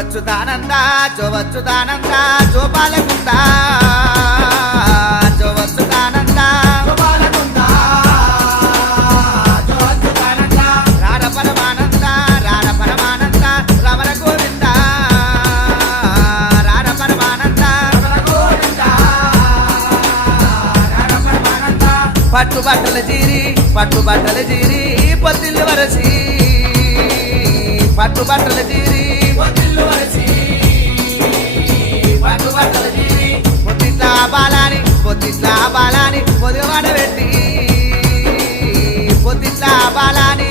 వచ్చుతానంద జో బాలకుండ జో వచ్చుతానంద రార పరమానంద రమణ గోవింద రార పరమానంద పట్టుబట్టల జీరి పొద్దిల్లు వరసి పట్టుబట్టల జీరి పొద్దిట్లా బాలాని పొదివాడ పెట్టి పొద్దిట్లా బాలాని